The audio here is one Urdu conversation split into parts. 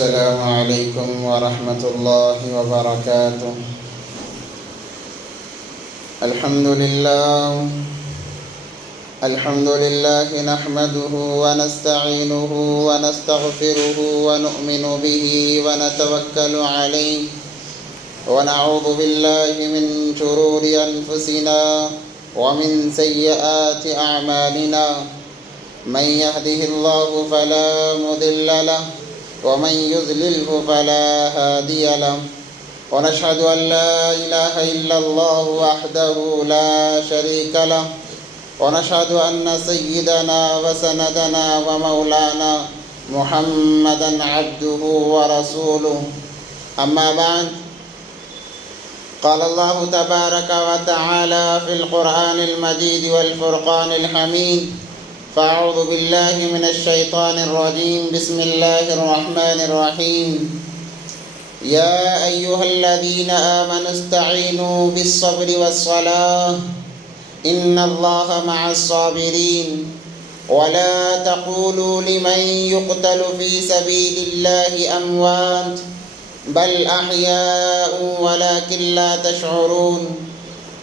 السلام عليكم ورحمة الله وبركاته. الحمد لله نحمده ونستعينه ونستغفره ونؤمن به ونتوكل عليه ونعوذ بالله من شرور أنفسنا ومن سيئات أعمالنا. من يهده الله فلا مضل له ومن يضلله فلا هادي له. ونشهد أن لا إله إلا الله وحده لا شريك له. ونشهد أن سيدنا وسندنا ومولانا محمدا عبده ورسوله. أما بعد، قال الله تبارك وتعالى في القرآن المجيد والفرقان الحميد: فأعوذ بالله من الشيطان الرجيم. بسم الله الرحمن الرحيم. يا أيها الذين آمنوا استعينوا بالصبر والصلاة إن الله مع الصابرين. ولا تقولوا لمن يقتل في سبيل الله أموات بل أحياء ولكن لا تشعرون.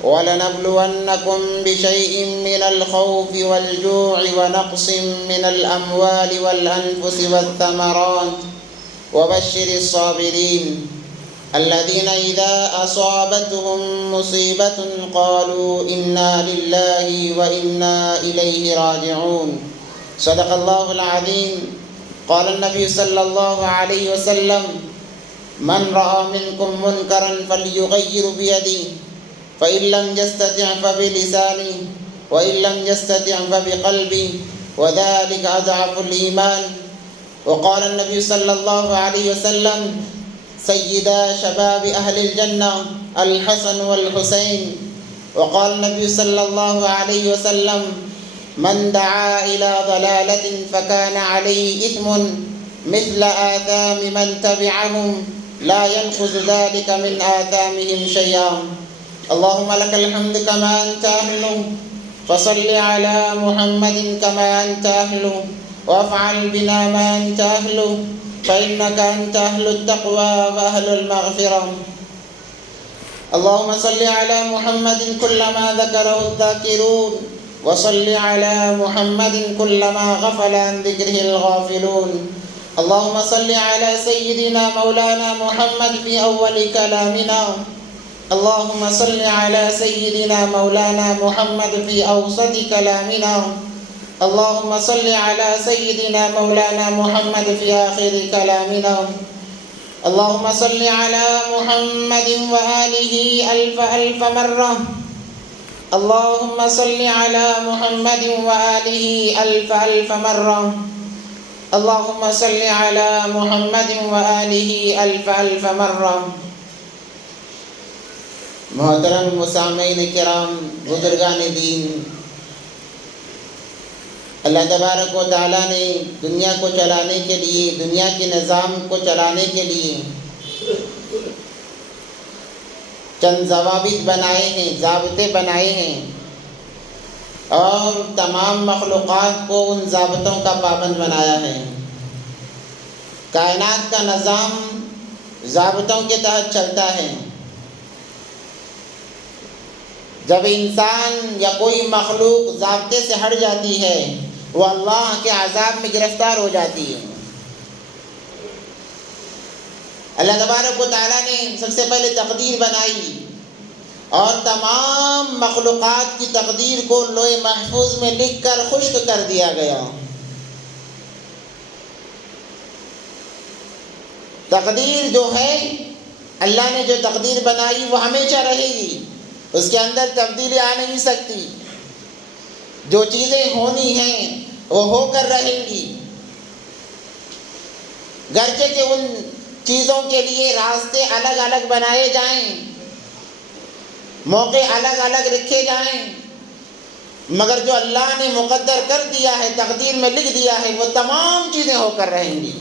ولنبلونكم بشيء من الخوف والجوع ونقص من الأموال والأنفس والثمرات وبشر الصابرين الذين إذا أصابتهم مصيبة قالوا إنا لله وإنا إليه راجعون. صدق الله العظيم. قال النبي صلى الله عليه وسلم: من رأى منكم منكرا فليغير بيده فإن لم يستطع فبلسانه وإن لم يستطع فبقلبه وذلك أضعف الإيمان. وقال النبي صلى الله عليه وسلم: سيدا شباب أهل الجنة الحسن والحسين. وقال النبي صلى الله عليه وسلم: من دعا إلى ضلالة فكان عليه إثم مثل آثام من تبعهم لا ينقص ذلك من آثامهم شيئا. اللهم لك الحمد كما أنت أهله، فصل على محمد كما أنت أهله، وافعل بنا ما أنت أهله، فإنك أنت أهل التقوى وأهل المغفرة. اللهم صل على محمد كلما ذكره الذاكرون، وصل على محمد كلما غفل عن ذكره الغافلون. اللهم صل على سيدنا مولانا محمد في أول كلامنا. اللهم صل على سيدنا مولانا محمد في أوسط كلامنا. اللهم صل على سيدنا مولانا محمد في آخر كلامنا. اللهم صل على محمد وآله ألف ألف مرة. اللهم صل على محمد وآله ألف ألف مرة. اللهم صل على محمد وآله ألف ألف مرة. محترم مسامعین کرام، بزرگان دین، اللہ تبارک و تعالیٰ نے دنیا کو چلانے کے لیے، دنیا کے نظام کو چلانے کے لیے چند ضوابط بنائے ہیں، ضابطے بنائے ہیں، اور تمام مخلوقات کو ان ضابطوں کا پابند بنایا ہے۔ کائنات کا نظام ضابطوں کے تحت چلتا ہے۔ جب انسان یا کوئی مخلوق ضابطے سے ہٹ جاتی ہے، وہ اللہ کے عذاب میں گرفتار ہو جاتی ہے۔ اللہ تبارک و تعالیٰ نے سب سے پہلے تقدیر بنائی، اور تمام مخلوقات کی تقدیر کو لوح محفوظ میں لکھ کر خشک کر دیا گیا۔ تقدیر جو ہے، اللہ نے جو تقدیر بنائی وہ ہمیشہ رہے گی، اس کے اندر تبدیلی آ نہیں سکتی۔ جو چیزیں ہونی ہیں وہ ہو کر رہیں گی، گرچہ کہ ان چیزوں کے لیے راستے الگ الگ بنائے جائیں، موقع الگ الگ رکھے جائیں، مگر جو اللہ نے مقدر کر دیا ہے، تقدیر میں لکھ دیا ہے، وہ تمام چیزیں ہو کر رہیں گی۔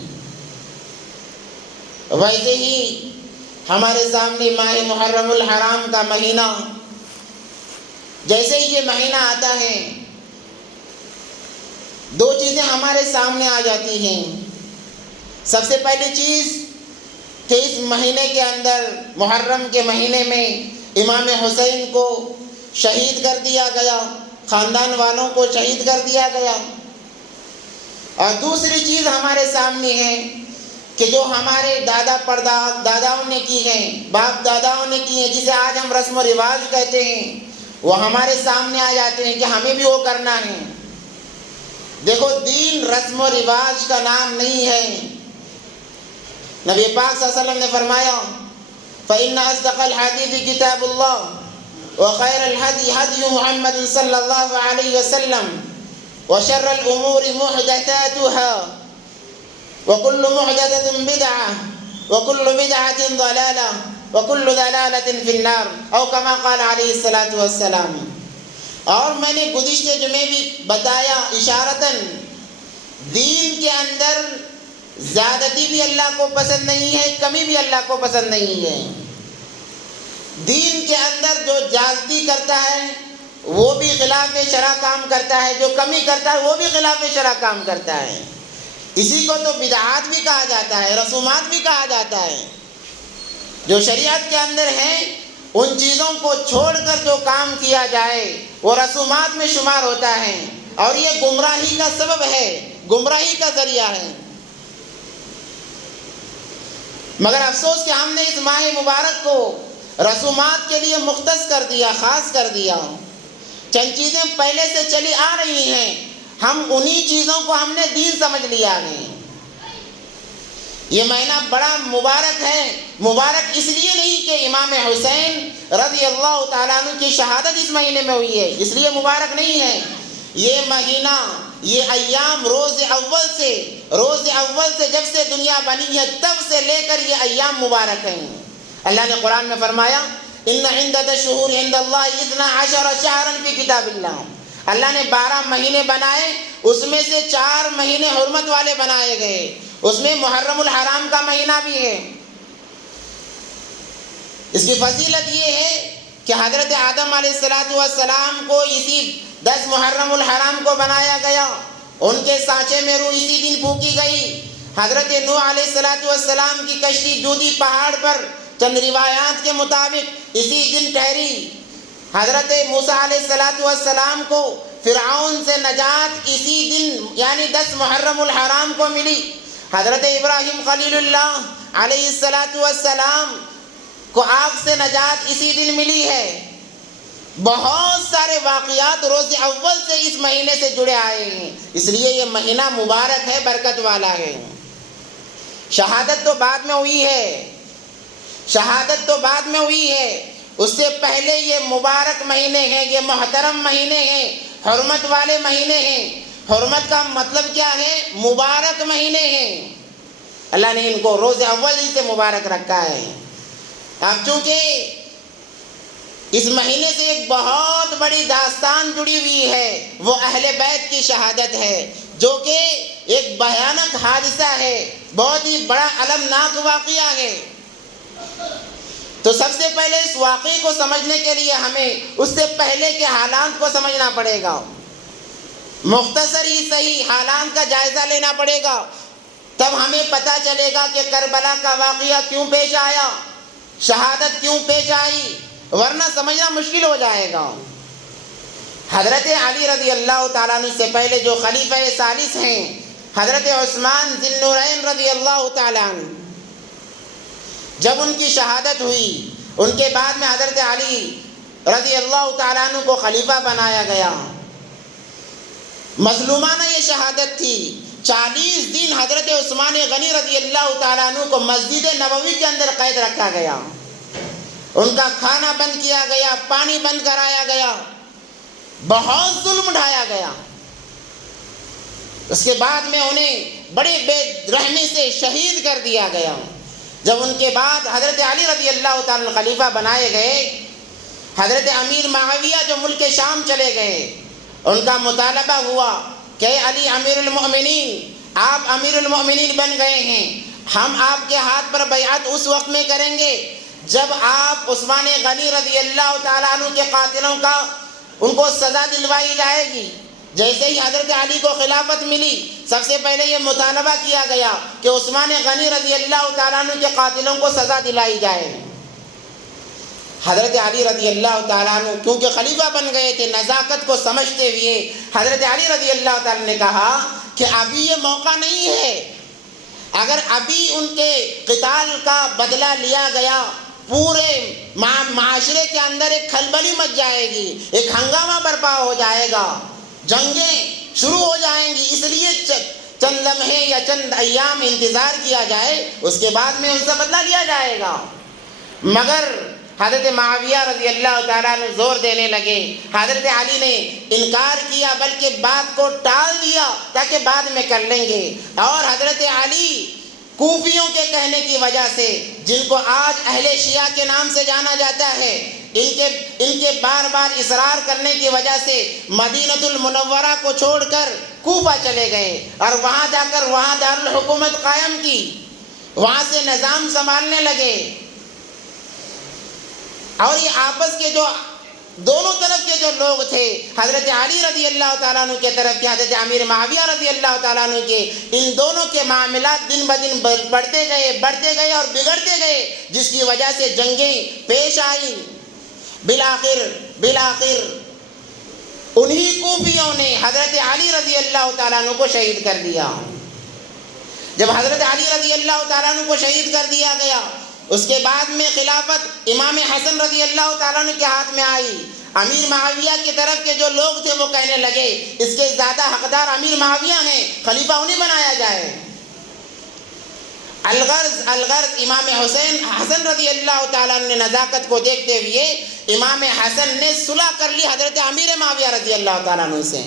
ویسے ہی ہمارے سامنے ماہ محرم الحرام کا مہینہ، جیسے ہی یہ مہینہ آتا ہے، دو چیزیں ہمارے سامنے آ جاتی ہیں۔ سب سے پہلی چیز کہ اس مہینے کے اندر، محرم کے مہینے میں، امام حسین کو شہید کر دیا گیا، خاندان والوں کو شہید کر دیا گیا۔ اور دوسری چیز ہمارے سامنے ہے کہ جو ہمارے داداؤں نے کی ہیں، باپ داداؤں نے کی ہیں، جسے آج ہم رسم و رواج کہتے ہیں، وہ ہمارے سامنے آ جاتے ہیں کہ ہمیں بھی وہ کرنا ہے۔ دیکھو، دین رسم و رواج کا نام نہیں ہے۔ نبی پاک صلی اللہ علیہ وسلم نے فرمایا فَإِنَّ أَصْدَقَ الْحَدِيثِ كِتَابُ اللَّهِ وَخَيْرَ الْهَدْيِ هَدْيُ مُحَمَّدٍ صَلَّى اللَّهُ عَلَيْهِ وسلم وَشَرَّ الْأُمُورِ مُحْدَثَاتُهَا وَكُلُّ مُحْدَثَةٍ بِدْعَةٍ وَكُلُّ بِدْعَةٍ ضَلَالَةٍ وَكُلُّ ضَلَالَةٍ فِي النَّارِ أو كما قال علیہ الصلوۃ والسلام۔ اور میں نے گزشتہ جمعے بھی بتایا اشارتاً، دین کے اندر زیادتی بھی اللہ کو پسند نہیں ہے، کمی بھی اللہ کو پسند نہیں ہے۔ دین کے اندر جو زیادتی کرتا ہے وہ بھی خلاف شرع کام کرتا ہے، جو کمی کرتا ہے وہ بھی خلاف شرع کام کرتا ہے۔ اسی کو تو بدعات بھی کہا جاتا ہے، رسومات بھی کہا جاتا ہے۔ جو شریعت کے اندر ہیں ان چیزوں کو چھوڑ کر جو کام کیا جائے وہ رسومات میں شمار ہوتا ہے، اور یہ گمراہی کا سبب ہے، گمراہی کا ذریعہ ہے۔ مگر افسوس کہ ہم نے اس ماہ مبارک کو رسومات کے لیے مختص کر دیا، خاص کر دیا۔ چند چیزیں پہلے سے چلی آ رہی ہیں، ہم انہی چیزوں کو ہم نے دین سمجھ لیا ہے۔ یہ مہینہ بڑا مبارک ہے، مبارک اس لیے نہیں کہ امام حسین رضی اللہ تعالیٰ عنہ کی شہادت اس مہینے میں ہوئی ہے، اس لیے مبارک نہیں ہے۔ یہ مہینہ، یہ ایام روز اول سے جب سے دنیا بنی ہے تب سے لے کر یہ ایام مبارک ہیں۔ اللہ نے قرآن میں فرمایا ان عدۃ الشہور عند اللہ 12 شہرا فی کتاب اللہ۔ اللہ نے 12 مہینے بنائے، اس میں سے 4 مہینے حرمت والے بنائے گئے، اس میں محرم الحرام کا مہینہ بھی ہے۔ اس کی فضیلت یہ ہے کہ حضرت آدم علیہ السلام کو اسی 10 محرم الحرام کو بنایا گیا، ان کے سانچے میں روح اسی دن پھونکی گئی۔ حضرت نوح علیہ السلام کی کشتی جودی پہاڑ پر چند روایات کے مطابق اسی دن ٹھہری۔ حضرت موسیٰ علیہ السلام کو فرعون سے نجات اسی دن یعنی 10 محرم الحرام کو ملی۔ حضرت ابراہیم خلیل اللہ علیہ السلام کو آگ سے نجات اسی دن ملی ہے۔ بہت سارے واقعات روز اول سے اس مہینے سے جڑے آئے ہیں، اس لیے یہ مہینہ مبارک ہے، برکت والا ہے۔ شہادت تو بعد میں ہوئی ہے، شہادت تو بعد میں ہوئی ہے، اس سے پہلے یہ مبارک مہینے ہیں، یہ محترم مہینے ہیں، حرمت والے مہینے ہیں۔ حرمت کا مطلب کیا ہے؟ مبارک مہینے ہیں، اللہ نے ان کو روز اول ہی سے مبارک رکھا ہے۔ اب چونکہ اس مہینے سے ایک بہت بڑی داستان جڑی ہوئی ہے، وہ اہل بیت کی شہادت ہے، جو کہ ایک بھیانک حادثہ ہے، بہت ہی بڑا المناک واقعہ ہے۔ تو سب سے پہلے اس واقعے کو سمجھنے کے لیے ہمیں اس سے پہلے کے حالات کو سمجھنا پڑے گا، مختصر ہی صحیح حالات کا جائزہ لینا پڑے گا، تب ہمیں پتہ چلے گا کہ کربلا کا واقعہ کیوں پیش آیا، شہادت کیوں پیش آئی، ورنہ سمجھنا مشکل ہو جائے گا۔ حضرت علی رضی اللہ تعالیٰ عنہ سے پہلے جو خلیفہ ثالث ہیں، حضرت عثمان ذی النورین رضی اللہ تعالیٰ عنہ، جب ان کی شہادت ہوئی، ان کے بعد میں حضرت علی رضی اللہ تعالیٰ عنہ کو خلیفہ بنایا گیا۔ مظلومانہ یہ شہادت تھی۔ 40 دن حضرت عثمان غنی رضی اللہ تعالیٰ عنہ کو مسجد نبوی کے اندر قید رکھا گیا، ان کا کھانا بند کیا گیا، پانی بند کرایا گیا، بہت ظلم ڈھایا گیا۔ اس کے بعد میں انہیں بڑی بے رحمی سے شہید کر دیا گیا۔ جب ان کے بعد حضرت علی رضی اللہ تعالیٰ خلیفہ بنائے گئے، حضرت امیر معاویہ جو ملک شام چلے گئے، ان کا مطالبہ ہوا کہ علی امیر المؤمنین، آپ امیر المؤمنین بن گئے ہیں، ہم آپ کے ہاتھ پر بیعت اس وقت میں کریں گے جب آپ عثمان غنی رضی اللہ تعالیٰ عنہ کے قاتلوں کا ان کو سزا دلوائی جائے گی، جیسے ہی حضرت علی کو خلافت ملی، سب سے پہلے یہ مطالبہ کیا گیا کہ عثمان غنی رضی اللہ تعالیٰ عنہ کے قاتلوں کو سزا دلائی جائے۔ حضرت علی رضی اللہ تعالیٰ عنہ کیونکہ خلیفہ بن گئے تھے، نزاکت کو سمجھتے ہوئے حضرت علی رضی اللہ تعالیٰ نے کہا کہ ابھی یہ موقع نہیں ہے، اگر ابھی ان کے قتال کا بدلہ لیا گیا پورے معاشرے کے اندر ایک کھلبلی مچ جائے گی، ایک ہنگامہ برپا ہو جائے گا، جنگیں شروع ہو جائیں گی، اس لیے چند لمحے یا چند ایام انتظار کیا جائے، اس کے بعد میں ان سے بدلہ لیا جائے گا۔ مگر حضرت معاویہ رضی اللہ تعالیٰ نے زور دینے لگے، حضرت علی نے انکار کیا بلکہ بات کو ٹال دیا تاکہ بعد میں کر لیں گے۔ اور حضرت علی کوفیوں کے کہنے کی وجہ سے، جن کو آج اہل شیعہ کے نام سے جانا جاتا ہے، ان کے بار بار اصرار کرنے کی وجہ سے مدینۃ المنورہ کو چھوڑ کر کوفہ چلے گئے اور وہاں جا کر وہاں دارالحکومت قائم کی، وہاں سے نظام سنبھالنے لگے۔ اور یہ آپس کے جو دونوں طرف کے جو لوگ تھے، حضرت علی رضی اللہ تعالیٰ عنہ کے طرف کے حضرت امیر معاویہ رضی اللہ تعالیٰ عنہ کے، ان دونوں کے معاملات دن بدن بڑھتے گئے اور بگڑتے گئے، جس کی وجہ سے جنگیں پیش آئیں۔ بالآخر انہی کوفیوں نے حضرت علی رضی اللہ تعالیٰ عنہ کو شہید کر دیا۔ جب حضرت علی رضی اللہ تعالیٰ عنہ کو شہید کر دیا گیا، اس کے بعد میں خلافت امام حسن رضی اللہ تعالیٰ عنہ کے ہاتھ میں آئی۔ امیر معاویہ کی طرف کے جو لوگ تھے وہ کہنے لگے اس کے زیادہ حقدار امیر معاویہ ہیں، خلیفہ انہیں بنایا جائے۔ الغرض امام حسن رضی اللہ تعالیٰ عنہ نے نزاکت کو دیکھتے ہوئے امام حسن نے صلح کر لی حضرت امیر معاویہ رضی اللہ تعالیٰ عنہ سے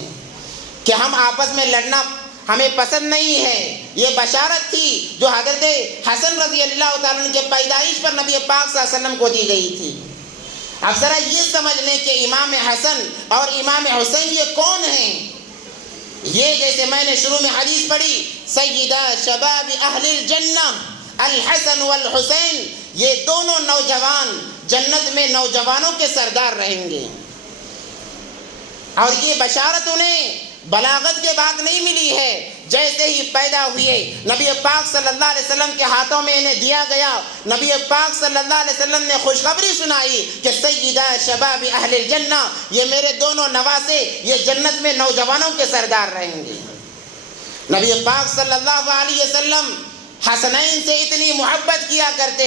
کہ ہم آپس میں لڑنا ہمیں پسند نہیں ہے۔ یہ بشارت تھی جو حضرت حسن رضی اللہ تعالیٰ عنہ کے پیدائش پر نبی پاک صلی اللہ علیہ وسلم کو دی گئی تھی۔ اب ذرا یہ سمجھ لیں کہ امام حسن اور امام حسین یہ کون ہیں؟ یہ جیسے میں نے شروع میں حدیث پڑھی، سیدہ شباب اہل الجنہ الحسن والحسین، یہ دونوں نوجوان جنت میں نوجوانوں کے سردار رہیں گے۔ اور یہ بشارت انہیں بلاغت کے بعد نہیں ملی ہے، جیسے ہی پیدا ہوئے نبی پاک صلی اللہ علیہ وسلم کے ہاتھوں میں انہیں دیا گیا، نبی پاک صلی اللہ علیہ وسلم نے خوشخبری سنائی کہ سیدہ شباب اہل الجنہ، یہ میرے دونوں نواسے یہ جنت میں نوجوانوں کے سردار رہیں گے۔ نبی پاک صلی اللہ علیہ وسلم حسنین سے اتنی محبت کیا کرتے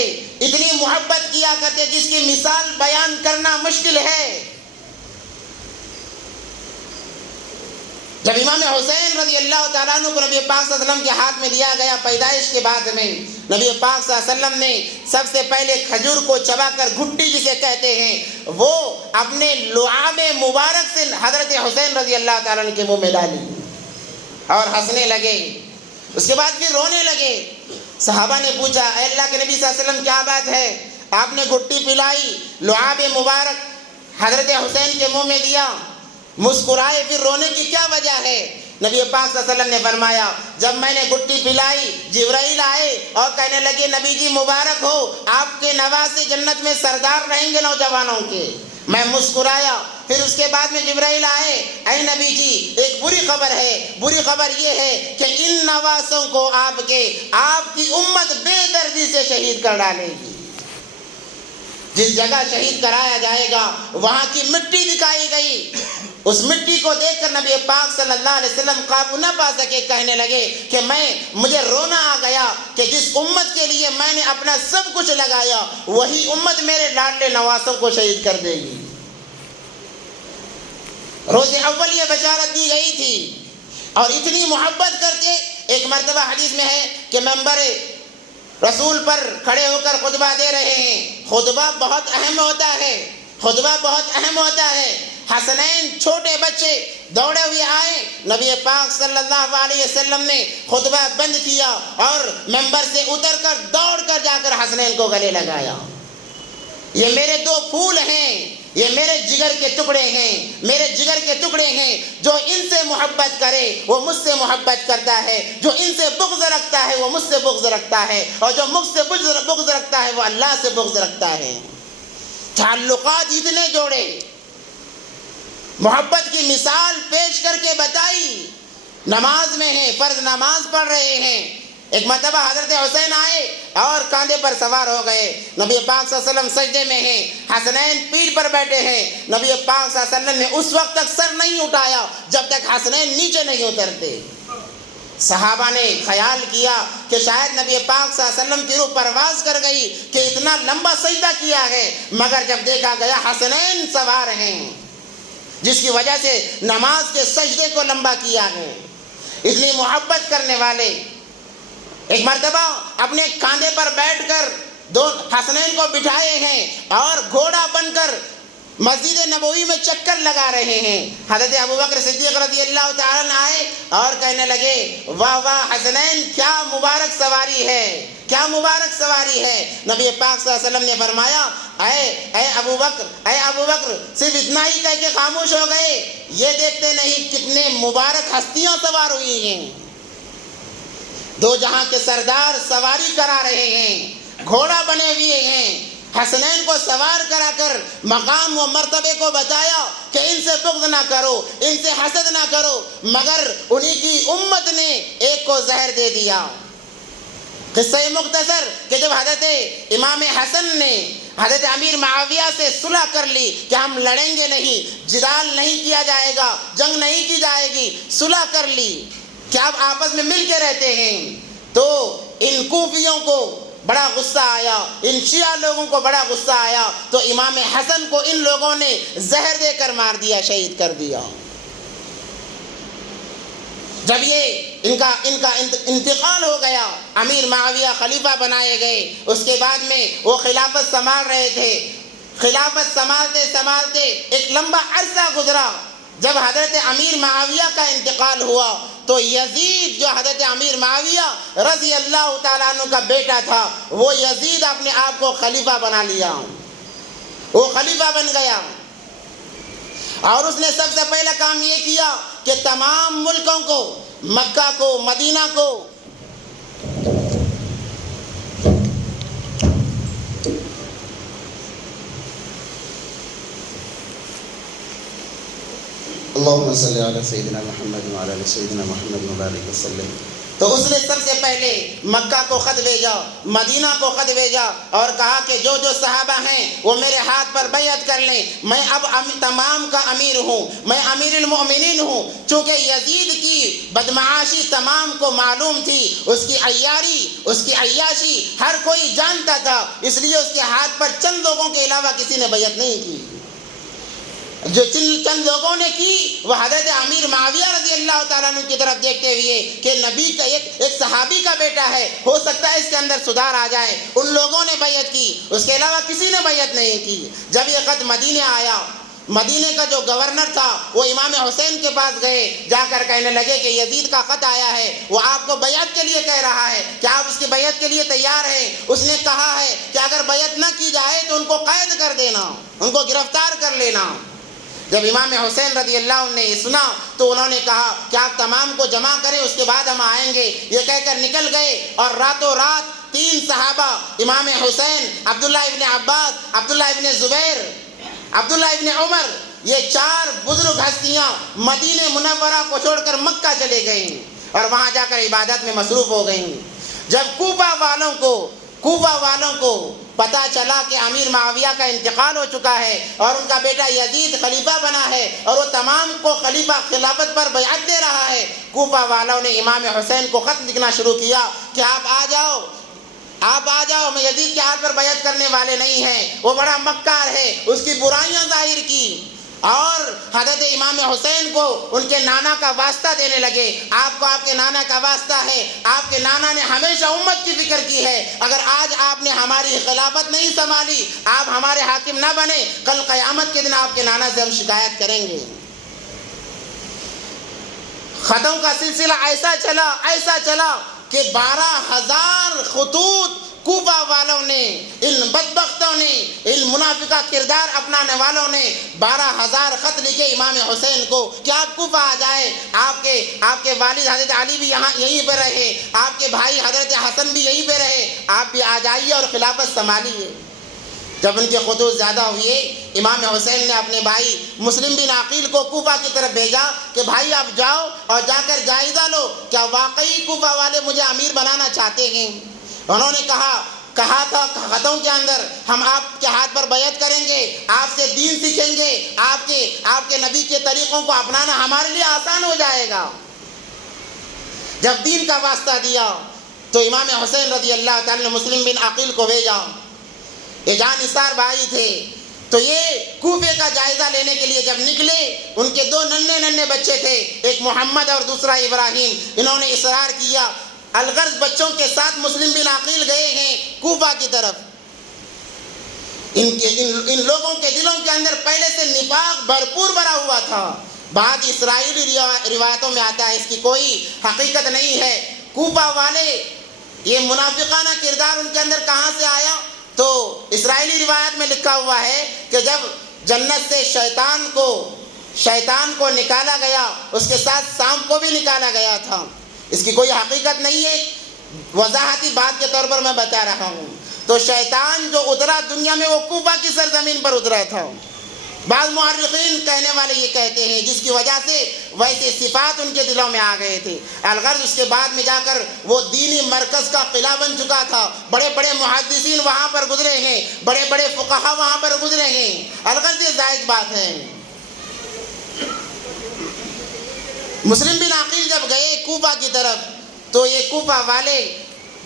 جس کی مثال بیان کرنا مشکل ہے۔ جب امام حسین رضی اللہ تعالیٰ عنہ کو نبی پاک صلی اللہ علیہ وسلم کے ہاتھ میں دیا گیا پیدائش کے بعد میں، نبی پاک صلی اللہ علیہ وسلم نے سب سے پہلے کھجور کو چبا کر گھٹی جسے کہتے ہیں وہ اپنے لعاب مبارک سے حضرت حسین رضی اللہ تعالیٰ عنہ کے منہ میں ڈالی اور ہنسنے لگے۔ اس کے بعد پھر رونے لگے۔ صحابہ نے پوچھا، اے اللہ کے نبی صلی اللہ علیہ وسلم کیا بات ہے؟ آپ نے گھٹی پلائی، لعاب مبارک حضرت حسین کے منہ میں دیا، مسکرائے، پھر رونے کی کیا وجہ ہے؟ نبی پاک صلی اللہ علیہ وسلم نے فرمایا، جب میں نے گھٹی پلائی جبرائیل آئے اور کہنے لگے نبی جی مبارک ہو، آپ کے نواسے جنت میں سردار رہیں گے نوجوانوں کے، میں مسکرایا۔ پھر اس کے بعد میں جبرائیل آئے، اے نبی جی ایک بری خبر ہے، بری خبر یہ ہے کہ ان نواسوں کو آپ کی امت بے دردی سے شہید کر ڈالے گی۔ جس جگہ شہید کرایا جائے گا وہاں کی مٹی دکھائی گئی، اس مٹی کو دیکھ کر نبی پاک صلی اللہ علیہ وسلم قابو نہ پا سکے، کہنے لگے کہ مجھے رونا آ گیا کہ جس امت کے لیے میں نے اپنا سب کچھ لگایا وہی امت میرے لاڈلے نواسوں کو شہید کر دے گی۔ روز اول یہ بشارت دی گئی تھی، اور اتنی محبت کر کے ایک مرتبہ حدیث میں ہے کہ ممبر رسول پر کھڑے ہو کر خطبہ دے رہے ہیں۔ خطبہ بہت اہم ہوتا ہے۔ حسنین چھوٹے بچے دوڑے ہوئے آئے، نبی پاک صلی اللہ علیہ وسلم نے خطبہ بند کیا اور ممبر سے اتر کر دوڑ کر جا کر حسنین کو گلے لگایا۔ یہ میرے دو پھول ہیں، یہ میرے جگر کے ٹکڑے ہیں، جو ان سے محبت کرے وہ مجھ سے محبت کرتا ہے، جو ان سے بغض رکھتا ہے وہ مجھ سے بغض رکھتا ہے، اور جو مجھ سے بغض رکھتا ہے وہ اللہ سے بغض رکھتا ہے۔ تعلقات اتنے جوڑے، محبت کی مثال پیش کر کے بتائی. نماز میں ہیں، فرض نماز پڑھ رہے ہیں. ایک مرتبہ حضرت حسین آئے اور کاندھے پر سوار ہو گئے. نبی پاک صلی اللہ علیہ وسلم سجدے میں ہیں، حسنین پیٹھ پر بیٹھے ہیں. نبی پاک صلی اللہ علیہ وسلم نے اس وقت تک سر نہیں اٹھایا جب تک حسنین نیچے نہیں اترتے. صحابہ نے خیال کیا کہ شاید نبی پاک صلی اللہ علیہ وسلم کی روح پرواز کر گئی کہ اتنا لمبا سجدہ کیا ہے، مگر جب دیکھا گیا حسنین سوار ہیں، جس کی وجہ سے نماز کے سجدے کو لمبا کیا ہے. اس لیے محبت کرنے والے ایک مرتبہ اپنے کاندھے پر بیٹھ کر دو حسنین کو بٹھائے ہیں اور گھوڑا بن کر مسجد نبوی میں چکر لگا رہے ہیں. حضرت ابوبکر صدیق رضی اللہ تعالیٰ عنہ آئے اور کہنے لگے واہ واہ حسنین، کیا مبارک سواری ہے، کیا مبارک سواری ہے. نبی پاک صلی اللہ علیہ وسلم نے فرمایا اے ابوبکر صرف اتنا ہی کہہ کے خاموش ہو گئے، یہ دیکھتے نہیں کتنے مبارک ہستیاں سوار ہوئی ہیں. دو جہاں کے سردار سواری کرا رہے ہیں، گھوڑا بنے ہوئے ہیں. حسنین کو سوار کرا کر مقام و مرتبے کو بتایا کہ ان سے بغض نہ کرو، ان سے حسد نہ کرو، مگر انہی کی امت نے ایک کو زہر دے دیا. قصہ مختصر کہ جب حضرت امام حسن نے حضرت امیر معاویہ سے صلح کر لی کہ ہم لڑیں گے نہیں، جدال نہیں کیا جائے گا، جنگ نہیں کی جائے گی، صلح کر لی کہ آپ آپس میں مل کے رہتے ہیں، تو ان کوفیوں کو بڑا غصہ آیا، ان شیعہ لوگوں کو بڑا غصہ آیا، تو امام حسن کو ان لوگوں نے زہر دے کر مار دیا، شہید کر دیا. جب یہ ان کا انتقال ہو گیا، امیر معاویہ خلیفہ بنائے گئے. اس کے بعد میں وہ خلافت سنبھال رہے تھے. خلافت سنبھالتے سنبھالتے ایک لمبا عرصہ گزرا. جب حضرت امیر معاویہ کا انتقال ہوا تو یزید جو حضرت امیر معاویہ رضی اللہ تعالیٰ عنہ کا بیٹا تھا، وہ یزید اپنے آپ کو خلیفہ بنا لیا، وہ خلیفہ بن گیا. اور اس نے سب سے پہلا کام یہ کیا کہ تمام ملکوں کو، مکہ کو، مدینہ کو اللہم صلی علی سیدنا محمد وعلی آل سیدنا محمد وبارک وسلم. تو اس نے سب سے پہلے مکہ کو خط بھیجا، مدینہ کو خط بھیجا اور کہا کہ جو جو صحابہ ہیں وہ میرے ہاتھ پر بیعت کر لیں، میں اب تمام کا امیر ہوں، میں امیر المؤمنین ہوں. چونکہ یزید کی بدمعاشی تمام کو معلوم تھی، اس کی عیاری، اس کی عیاشی ہر کوئی جانتا تھا، اس لیے اس کے ہاتھ پر چند لوگوں کے علاوہ کسی نے بیعت نہیں کی. جو چند لوگوں نے کی وہ حضرت امیر معاویہ رضی اللہ تعالیٰ عنہ کی طرف دیکھتے ہوئے کہ نبی کا ایک صحابی کا بیٹا ہے، ہو سکتا ہے اس کے اندر سدھار آ جائے، ان لوگوں نے بیعت کی. اس کے علاوہ کسی نے بیعت نہیں کی. جب یہ خط مدینے آیا، مدینے کا جو گورنر تھا وہ امام حسین کے پاس گئے، جا کر کہنے لگے کہ یزید کا خط آیا ہے، وہ آپ کو بیعت کے لیے کہہ رہا ہے، کیا آپ اس کی بیعت کے لیے تیار ہیں؟ اس نے کہا ہے کہ اگر بیعت نہ کی جائے تو ان کو قید کر دینا، ان کو گرفتار کر لینا. جب امام حسین رضی اللہ عنہ نے سنا تو انہوں نے کہا کہ آپ تمام کو جمع کریں، اس کے بعد ہم آئیں گے. یہ کہہ کر نکل گئے اور راتوں رات 3 صحابہ امام حسین، عبداللہ ابن عباس، عبداللہ ابن زبیر، عبداللہ ابن عمر، یہ 4 بزرگ ہستیاں مدینہ منورہ کو چھوڑ کر مکہ چلے گئیں اور وہاں جا کر عبادت میں مصروف ہو گئیں. جب کوفہ والوں کو پتہ چلا کہ امیر معاویہ کا انتقال ہو چکا ہے اور ان کا بیٹا یزید خلیفہ بنا ہے اور وہ تمام کو خلافت پر بیعت دے رہا ہے، کوفہ والوں نے امام حسین کو خط لکھنا شروع کیا کہ آپ آ جاؤ، میں یزید کے ہاتھ پر بیعت کرنے والے نہیں ہیں، وہ بڑا مکار ہے. اس کی برائیاں ظاہر کی اور حضرت امام حسین کو ان کے نانا کا واسطہ دینے لگے. آپ کو آپ کے نانا کا واسطہ ہے، آپ کے نانا نے ہمیشہ امت کی فکر کی ہے، اگر آج آپ نے ہماری خلافت نہیں سنبھالی، آپ ہمارے حاکم نہ بنے، کل قیامت کے دن آپ کے نانا سے ہم شکایت کریں گے. خطوں کا سلسلہ ایسا چلا کہ 12,000 خطوط کوفہ والوں نے، ان بدبختوں نے، ان منافقہ کردار اپنانے والوں نے 12,000 خط لکھے امام حسین کو کہ آپ کوفہ آ جائیں، آپ کے والد حضرت علی بھی یہیں پہ رہے، آپ کے بھائی حضرت حسن بھی یہیں پہ رہے، آپ بھی آ جائیے اور خلافت سنبھالیے. جب ان کے خطوط زیادہ ہوئے، امام حسین نے اپنے بھائی مسلم بن عقیل کو کوفہ کی طرف بھیجا کہ بھائی آپ جاؤ اور جا کر جائزہ لو، کیا واقعی کوفہ والے مجھے امیر بنانا چاہتے ہیں؟ انہوں نے کہا تھا خطوں کے اندر، ہم آپ کے ہاتھ پر بیعت کریں گے، آپ سے دین سیکھیں گے، آپ کے نبی کے طریقوں کو اپنانا ہمارے لیے آسان ہو جائے گا۔ جب دین کا واسطہ دیا تو امام حسین رضی اللہ تعالی نے مسلم بن عقیل کو بھیجا۔ یہ جانثار بھائی تھے، تو یہ کوفے کا جائزہ لینے کے لیے جب نکلے، ان کے دو ننھے بچے تھے، ایک محمد اور دوسرا ابراہیم۔ انہوں نے اصرار کیا، الغرض بچوں کے ساتھ مسلم بن عقیل گئے ہیں کوفہ کی طرف۔ ان لوگوں کے دلوں کے اندر پہلے سے نفاق بھرپور بھرا ہوا تھا۔ بعض اسرائیلی روایتوں میں آتا ہے، اس کی کوئی حقیقت نہیں ہے۔ کوفہ والے، یہ منافقانہ کردار ان کے اندر کہاں سے آیا؟ تو اسرائیلی روایت میں لکھا ہوا ہے کہ جب جنت سے شیطان کو نکالا گیا، اس کے ساتھ سانپ کو بھی نکالا گیا تھا۔ اس کی کوئی حقیقت نہیں ہے، وضاحتی بات کے طور پر میں بتا رہا ہوں۔ تو شیطان جو اترا دنیا میں، وہ کوفہ کی سرزمین پر اترا تھا۔ بعض مورخین کہنے والے یہ کہتے ہیں جس کی وجہ سے ویسے صفات ان کے دلوں میں آ گئے تھے۔ الغرض اس کے بعد میں جا کر وہ دینی مرکز کا قلعہ بن چکا تھا، بڑے بڑے محدثین وہاں پر گزرے ہیں، بڑے بڑے فقہا وہاں پر گزرے ہیں۔ الغرض یہ زائد بات ہے۔ مسلم بن عقیل جب گئے کوفہ کی طرف، تو یہ کوفہ والے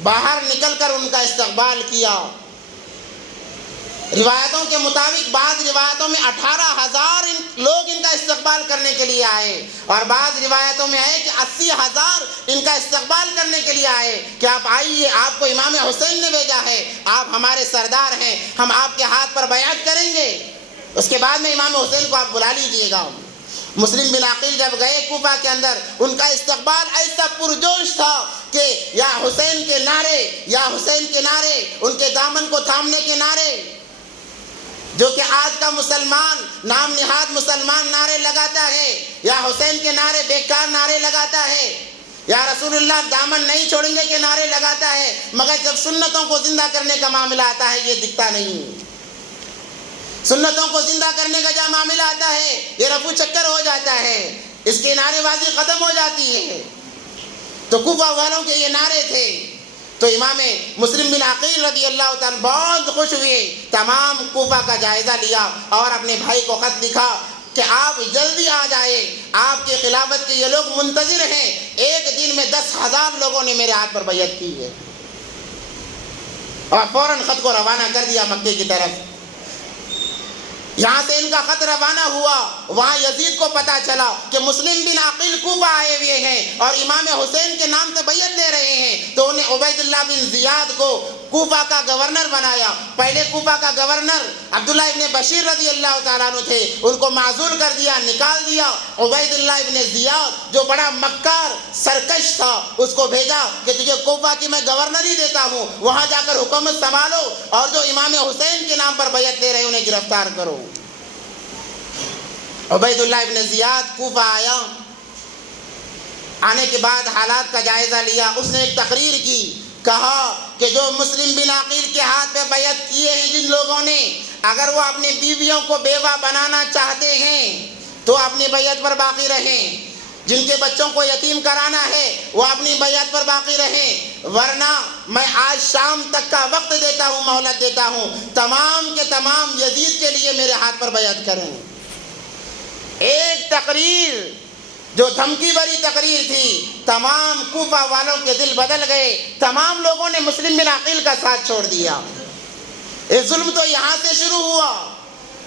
باہر نکل کر ان کا استقبال کیا۔ روایتوں کے مطابق بعض روایتوں میں 18,000 لوگ ان کا استقبال کرنے کے لیے آئے، اور بعض روایتوں میں ہے کہ 80,000 ان کا استقبال کرنے کے لیے آئے کہ آپ آئیے، آپ کو امام حسین نے بھیجا ہے، آپ ہمارے سردار ہیں، ہم آپ کے ہاتھ پر بیعت کریں گے، اس کے بعد میں امام حسین کو آپ بلا لیجئے گا۔ مسلم بن عقیل جب گئے کوفہ کے اندر، ان کا استقبال ایسا پرجوش تھا کہ یا حسین کے نعرے، یا حسین کے نعرے، ان کے دامن کو تھامنے کے نعرے، جو کہ آج کا مسلمان، نام نہاد مسلمان نعرے لگاتا ہے، یا حسین کے نعرے بیکار نعرے لگاتا ہے، یا رسول اللہ دامن نہیں چھوڑیں گے کہ نعرے لگاتا ہے، مگر جب سنتوں کو زندہ کرنے کا معاملہ آتا ہے یہ دکھتا نہیں۔ سنتوں کو زندہ کرنے کا جب معاملہ آتا ہے یہ رفو چکر ہو جاتا ہے، اس کی نعرے بازی ختم ہو جاتی ہے۔ تو کوفہ والوں کے یہ نعرے تھے۔ تو امام مسلم بن عقیل رضی اللہ تعالیٰ بہت خوش ہوئے، تمام کوفہ کا جائزہ لیا اور اپنے بھائی کو خط لکھا کہ آپ جلدی آ جائے، آپ کی خلافت کے یہ لوگ منتظر ہیں۔ ایک دن میں 10,000 لوگوں نے میرے ہاتھ پر بیعت کی ہے، اور فوراً خط کو روانہ کر دیا مکے کی طرف۔ یہاں سے ان کا خط روانہ ہوا، وہاں یزید کو پتا چلا کہ مسلم بن عقیل کوفہ آئے ہوئے ہیں اور امام حسین کے نام سے بیعت لے رہے ہیں، تو انہیں عبید اللہ بن زیاد کو کوفہ کا گورنر بنایا۔ پہلے کوفہ کا گورنر عبداللہ ابن بشیر رضی اللہ تعالیٰ عنہ تھے، ان کو معزول کر دیا، نکال دیا۔ عبید اللہ ابن زیاد جو بڑا مکار سرکش تھا، اس کو بھیجا کہ تجھے کوفہ کی میں گورنر ہی دیتا ہوں، وہاں جا کر حکومت سنبھالو، اور جو امام حسین کے نام پر بیعت لے رہے ہیں انہیں گرفتار کرو۔ عبید اللہ ابن زیاد کوفہ آیا، آنے کے بعد حالات کا جائزہ لیا۔ اس نے ایک تقریر کی، کہا کہ جو مسلم بن عقیل کے ہاتھ پہ بیعت کیے ہیں جن لوگوں نے، اگر وہ اپنی بیویوں کو بیوہ بنانا چاہتے ہیں تو اپنی بیعت پر باقی رہیں، جن کے بچوں کو یتیم کرانا ہے وہ اپنی بیعت پر باقی رہیں، ورنہ میں آج شام تک کا وقت دیتا ہوں، مہلت دیتا ہوں، تمام کے تمام یزید کے لیے میرے ہاتھ پر بیعت کریں۔ ایک تقریر جو دھمکی بھری تقریر تھی، تمام کوفہ والوں کے دل بدل گئے، تمام لوگوں نے مسلم بن عقیل کا ساتھ چھوڑ دیا۔ یہ ظلم تو یہاں سے شروع ہوا۔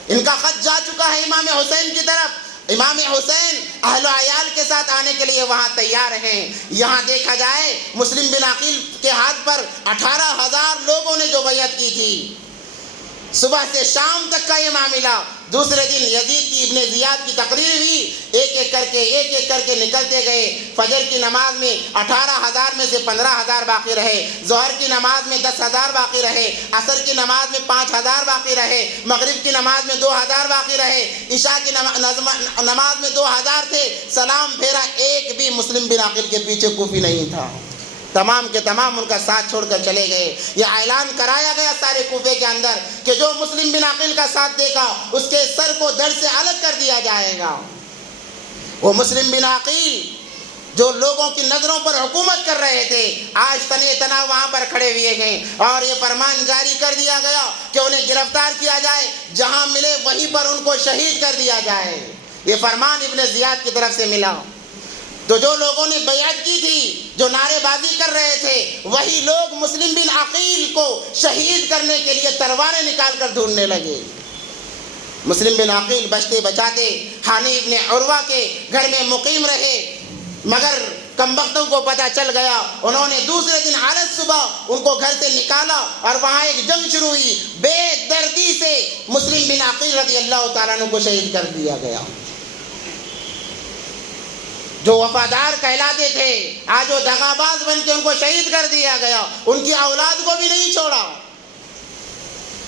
ان کا خط جا چکا ہے امام حسین کی طرف، امام حسین اہل و عیال کے ساتھ آنے کے لیے وہاں تیار ہیں۔ یہاں دیکھا جائے مسلم بن عقیل کے ہاتھ پر 18,000 لوگوں نے جو بیعت کی تھی، صبح سے شام تک کا یہ معاملہ۔ دوسرے دن یزید کی ابن زیاد کی تقریر ہوئی، ایک ایک کر کے نکلتے گئے۔ فجر کی نماز میں 18,000 میں سے 15,000 باقی رہے، ظہر کی نماز میں 10,000 باقی رہے، عصر کی نماز میں 5,000 باقی رہے، مغرب کی نماز میں 2,000 باقی رہے، عشاء کی نماز میں 2,000 تھے۔ سلام پھیرا، ایک بھی مسلم بن عقیل کے پیچھے کوفی نہیں تھا۔ تمام کے تمام ان کا ساتھ چھوڑ کر چلے گئے۔ یہ اعلان کرایا گیا سارے کوفے کے اندر کہ جو مسلم بن عقیل کا ساتھ دے گا اس کے سر کو دھڑ سے الگ کر دیا جائے گا۔ وہ مسلم بن عقیل جو لوگوں کی نظروں پر حکومت کر رہے تھے، آج تنے تنا وہاں پر کھڑے ہوئے ہیں، اور یہ فرمان جاری کر دیا گیا کہ انہیں گرفتار کیا جائے، جہاں ملے وہیں پر ان کو شہید کر دیا جائے۔ یہ فرمان ابن زیاد کی طرف سے ملا۔ تو جو لوگوں نے بیعت کی تھی، جو نعرے بازی کر رہے تھے، وہی لوگ مسلم بن عقیل کو شہید کرنے کے لیے تلواریں نکال کر ڈھونڈنے لگے۔ مسلم بن عقیل بچتے بچاتے ہانی ابن عروہ کے گھر میں مقیم رہے، مگر کمبختوں کو پتہ چل گیا۔ انہوں نے دوسرے دن عالت صبح ان کو گھر سے نکالا اور وہاں ایک جنگ شروع ہوئی۔ بے دردی سے مسلم بن عقیل رضی اللہ تعالیٰ عنہ کو شہید کر دیا گیا۔ جو وفادار کہلاتے تھے، آج وہ دغاباز بن کے ان کو شہید کر دیا گیا۔ ان کی اولاد کو بھی نہیں چھوڑا،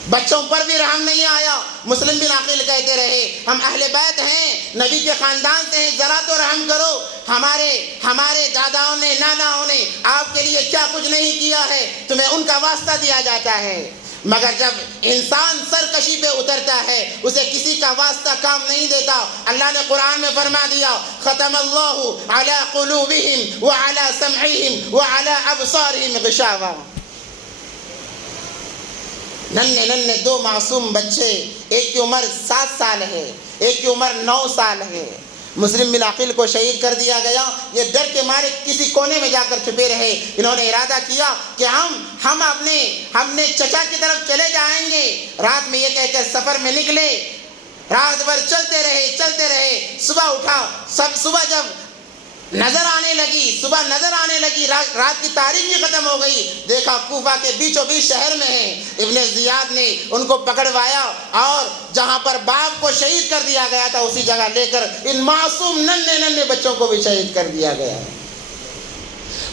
بچوں پر بھی رحم نہیں آیا۔ مسلم بن عقیل کہتے رہے، ہم اہل بیت ہیں، نبی کے خاندان سے ہیں، ذرا تو رحم کرو۔ ہمارے داداؤں نے، ناناؤں نے آپ کے لیے کیا کچھ نہیں کیا ہے، تمہیں ان کا واسطہ دیا جاتا ہے۔ مگر جب انسان سرکشی پہ اترتا ہے، اسے کسی کا واسطہ کام نہیں دیتا۔ اللہ نے قرآن میں فرما دیا، ختم اللہ علی قلوبہم وعلی سمعہم وعلی ابصارہم غشاوہ۔ ننھے ننھے دو معصوم بچے، ایک کی عمر 7 سال ہے، ایک کی عمر 9 سال ہے، مسلم بن عقیل کو شہید کر دیا گیا۔ یہ ڈر کے مارے کسی کونے میں جا کر چھپے رہے۔ انہوں نے ارادہ کیا کہ ہم اپنے چچا کی طرف چلے جائیں گے۔ رات میں یہ کہہ کر سفر میں نکلے، رات بھر چلتے رہے۔ صبح اٹھا، صبح جب نظر آنے لگی، رات کی تاریکی ختم ہو گئی، دیکھا کوفہ کے بیچوں بیچ شہر میں ہیں۔ ابن زیاد نے ان کو پکڑوایا اور جہاں پر باپ کو شہید کر دیا گیا تھا اسی جگہ لے کر ان معصوم ننھے بچوں کو بھی شہید کر دیا گیا۔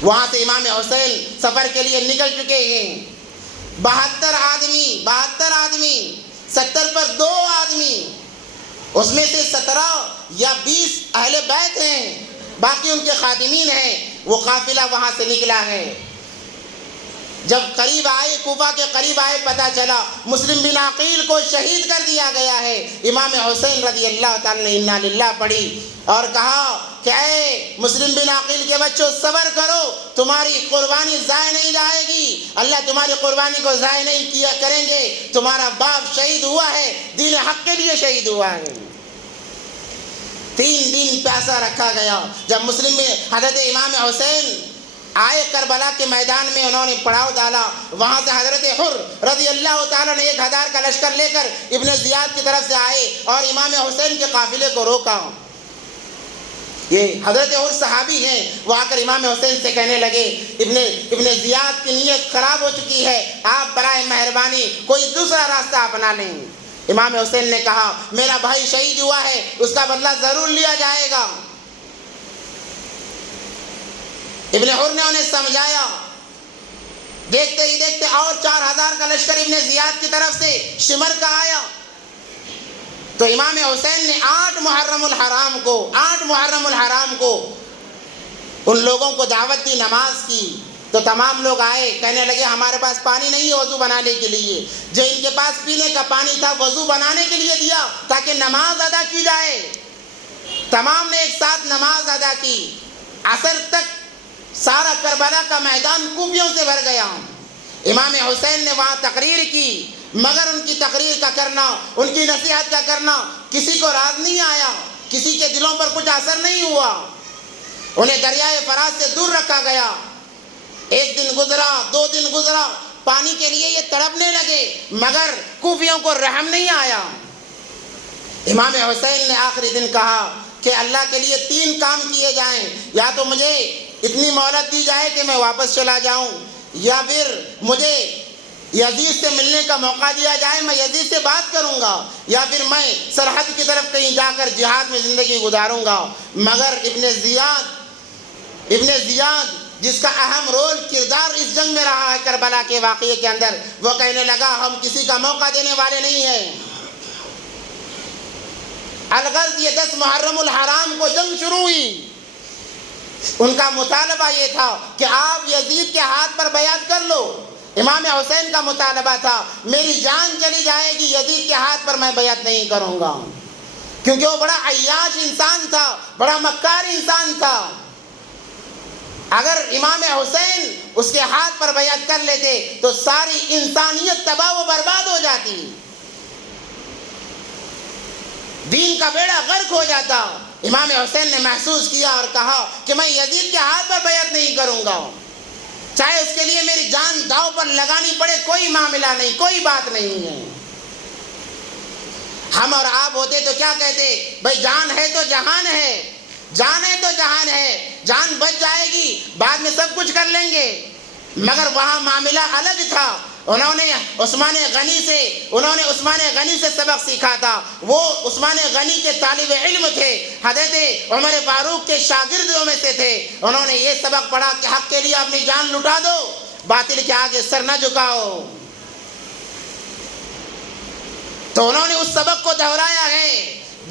وہاں سے امام حسین سفر کے لیے نکل چکے ہیں۔ 72 آدمی، 70 پر 2 آدمی، اس میں سے 17 یا 20 اہل بیت ہیں، باقی ان کے خادمین ہیں۔ وہ قافلہ وہاں سے نکلا ہے۔ جب کوفہ کے قریب آئے، پتہ چلا مسلم بن عقیل کو شہید کر دیا گیا ہے۔ امام حسین رضی اللہ تعالیٰ نے انا للہ پڑھی اور کہا کہ اے مسلم بن عقیل کے بچوں، صبر کرو، تمہاری قربانی ضائع نہیں جائے گی، اللہ تمہاری قربانی کو ضائع نہیں کیا کریں گے۔ تمہارا باپ شہید ہوا ہے، دین حق کے لیے شہید ہوا ہے۔ 3 دن پیاسا رکھا گیا۔ جب حضرت امام حسین آئے کربلا کے میدان میں، انہوں نے پڑاؤ ڈالا۔ وہاں سے حضرت حر رضی اللہ تعالیٰ نے 1000 کا لشکر لے کر ابن زیاد کی طرف سے آئے اور امام حسین کے قافلے کو روکا۔ یہ حضرت حر صحابی ہیں، وہ آ کر امام حسین سے کہنے لگے، ابن زیاد کی نیت خراب ہو چکی ہے، آپ برائے مہربانی کوئی دوسرا راستہ اپنا لیں۔ امام حسین نے کہا، میرا بھائی شہید ہوا ہے، اس کا بدلہ ضرور لیا جائے گا۔ ابن حر نے انہیں سمجھایا۔ دیکھتے ہی دیکھتے اور 4000 کا لشکر ابن زیاد کی طرف سے شمر کا آیا۔ تو امام حسین نے 8 محرم الحرام کو ان لوگوں کو دعوت دی، نماز کی۔ تو تمام لوگ آئے، کہنے لگے ہمارے پاس پانی نہیں ہے وضو بنانے کے لیے۔ جو ان کے پاس پینے کا پانی تھا وضو بنانے کے لیے دیا تاکہ نماز ادا کی جائے۔ تمام نے ایک ساتھ نماز ادا کی۔ عصر تک سارا کربلا کا میدان کوفیوں سے بھر گیا۔ امام حسین نے وہاں تقریر کی، مگر ان کی تقریر کا کرنا، ان کی نصیحت کا کرنا کسی کو راز نہیں آیا، کسی کے دلوں پر کچھ اثر نہیں ہوا۔ انہیں دریائے فرات سے دور رکھا گیا۔ 1 دن گزرا، 2 دن گزرا، پانی کے لیے یہ تڑپنے لگے، مگر کوفیوں کو رحم نہیں آیا۔ امام حسین نے آخری دن کہا کہ اللہ کے لیے 3 کام کیے جائیں، یا تو مجھے اتنی مہلت دی جائے کہ میں واپس چلا جاؤں، یا پھر مجھے یزید سے ملنے کا موقع دیا جائے، میں یزید سے بات کروں گا، یا پھر میں سرحد کی طرف کہیں جا کر جہاد میں زندگی گزاروں گا۔ مگر ابن زیاد جس کا اہم کردار اس جنگ میں رہا ہے کربلا کے واقعے کے اندر، وہ کہنے لگا ہم کسی کا موقع دینے والے نہیں ہیں۔ الغرض یہ 10 محرم الحرام کو جنگ شروع ہوئی۔ ان کا مطالبہ یہ تھا کہ آپ یزید کے ہاتھ پر بیعت کر لو۔ امام حسین کا مطالبہ تھا میری جان چلی جائے گی یزید کے ہاتھ پر میں بیعت نہیں کروں گا، کیونکہ وہ بڑا عیاش انسان تھا، بڑا مکار انسان تھا۔ اگر امام حسین اس کے ہاتھ پر بیعت کر لیتے تو ساری انسانیت تباہ و برباد ہو جاتی، دین کا بیڑا غرق ہو جاتا۔ امام حسین نے محسوس کیا اور کہا کہ میں یزید کے ہاتھ پر بیعت نہیں کروں گا، چاہے اس کے لیے میری جان داؤ پر لگانی پڑے، کوئی معاملہ نہیں، کوئی بات نہیں ہے۔ ہم اور آپ ہوتے تو کیا کہتے؟ بھائی جان ہے تو جہان ہے، جان ہے تو جہان ہے، جان بچ جائے گی، بعد میں سب کچھ کر لیں گے۔ مگر وہاں معاملہ الگ تھا۔ انہوں نے عثمان غنی سے سبق سیکھا تھا، وہ عثمان غنی کے طالب علم تھے، حضرت عمر فاروق کے شاگردوں میں سے تھے۔ انہوں نے یہ سبق پڑھا کہ حق کے لیے اپنی جان لٹا دو، باطل کے آگے سر نہ جھکاؤ۔ تو انہوں نے اس سبق کو دہرایا ہے،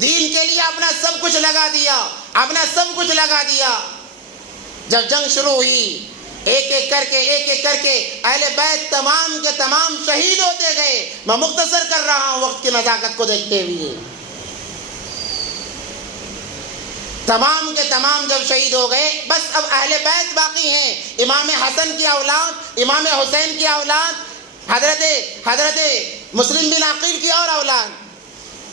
دین کے لیے اپنا سب کچھ لگا دیا، اپنا سب کچھ لگا دیا۔ جب جنگ شروع ہوئی، ایک ایک کر کے اہل بیت تمام کے تمام شہید ہوتے گئے۔ میں مختصر کر رہا ہوں وقت کی نزاکت کو دیکھتے ہوئے۔ تمام کے تمام جب شہید ہو گئے، بس اب اہل بیت باقی ہیں، امام حسن کی اولاد، امام حسین کی اولاد، حضرت مسلم بن عقیل کی اور اولاد،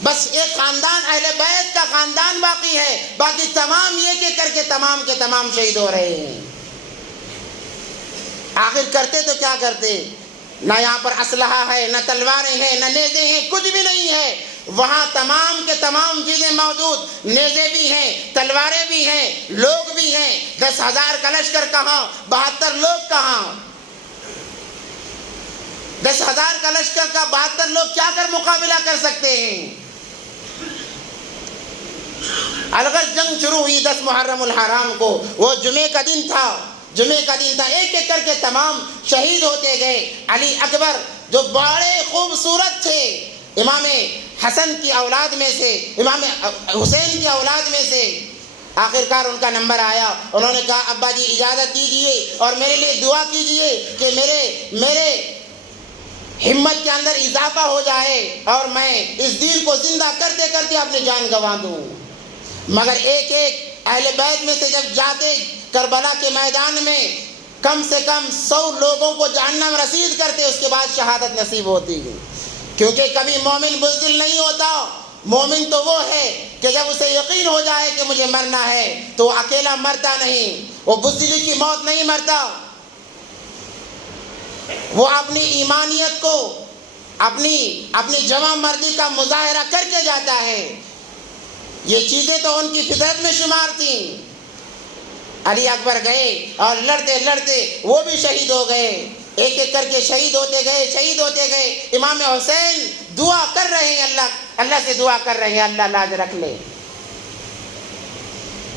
بس ایک خاندان اہل بیت کا خاندان باقی ہے، باقی تمام ایک ایک کر کے تمام کے تمام شہید ہو رہے ہیں۔ آخر کرتے تو کیا کرتے؟ نہ یہاں پر اسلحہ ہے، نہ تلواریں ہیں، نہ نیزے ہیں، کچھ بھی نہیں ہے۔ وہاں تمام کے تمام چیزیں موجود، نیزے بھی ہیں، تلواریں بھی ہیں، لوگ بھی ہیں۔ 10,000 کا لشکر کہاں، 72 لوگ کہاں؟ 10,000 کا لشکر کا 72 لوگ کیا کر مقابلہ کر سکتے ہیں؟ الغرض جنگ شروع ہوئی 10 محرم الحرام کو، وہ جمعے کا دن تھا، ایک ایک کر کے تمام شہید ہوتے گئے۔ علی اکبر جو بڑے خوبصورت تھے، امام حسن کی اولاد میں سے، امام حسین کی اولاد میں سے، آخرکار ان کا نمبر آیا۔ انہوں نے کہا ابا جی اجازت دیجئے اور میرے لیے دعا کیجئے کہ میرے ہمت کے اندر اضافہ ہو جائے اور میں اس دین کو زندہ کرتے کرتے اپنی جان گنوا دوں۔ مگر ایک ایک اہل بیت میں سے جب جاتے کربلا کے میدان میں کم سے کم 100 لوگوں کو جہنم رسید کرتے، اس کے بعد شہادت نصیب ہوتی ہے۔ کیونکہ کبھی مومن بزدل نہیں ہوتا، مومن تو وہ ہے کہ جب اسے یقین ہو جائے کہ مجھے مرنا ہے تو وہ اکیلا مرتا نہیں، وہ بزدلی کی موت نہیں مرتا، وہ اپنی ایمانیت کو، اپنی جمع مردی کا مظاہرہ کر کے جاتا ہے۔ یہ چیزیں تو ان کی فطرت میں شمار تھیں۔ علی اکبر گئے اور لڑتے لڑتے وہ بھی شہید ہو گئے، ایک ایک کر کے شہید ہوتے گئے۔ امام حسین دعا کر رہے ہیں، اللہ سے دعا کر رہے ہیں اللہ لاج رکھ لے۔